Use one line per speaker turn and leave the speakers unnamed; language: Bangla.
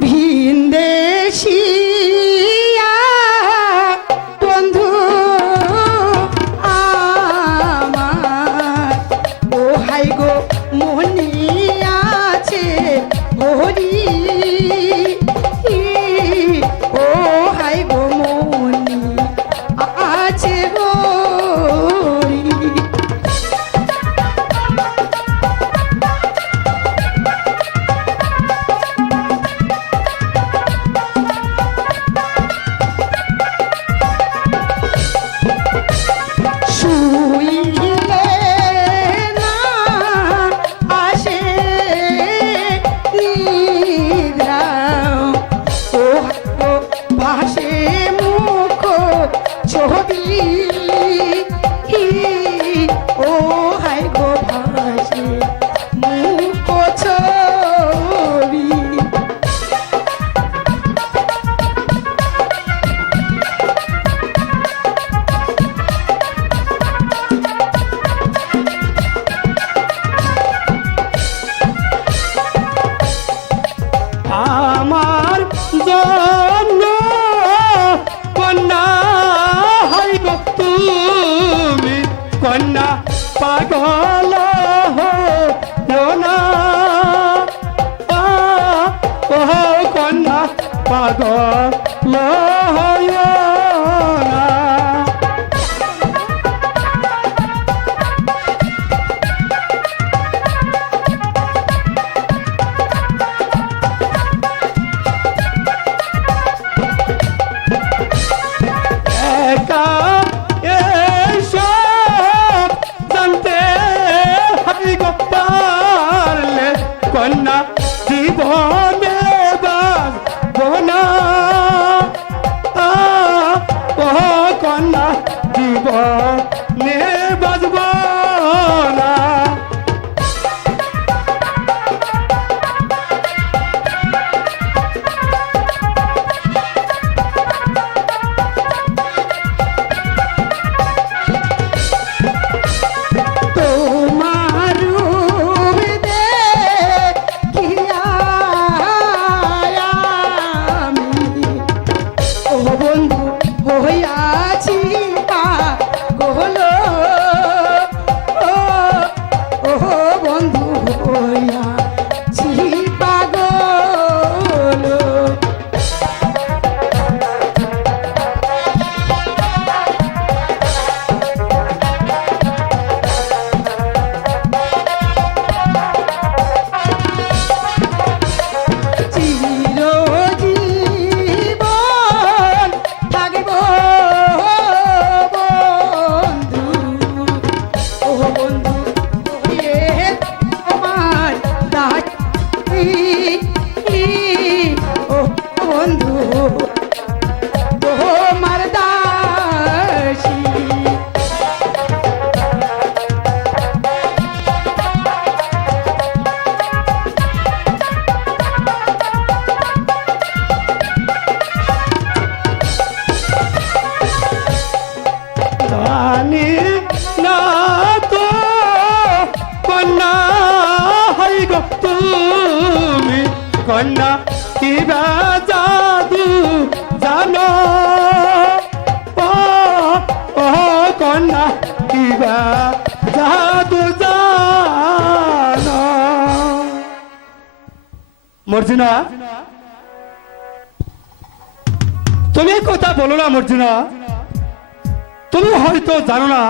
ভিন কন্যা জীবন কন্যা কিবা জাদু জানো? ও কন্যা কিবা জাদু জানো? তুমি কথা বলো না, মর্জুনা। তুমি হয়তো জানো না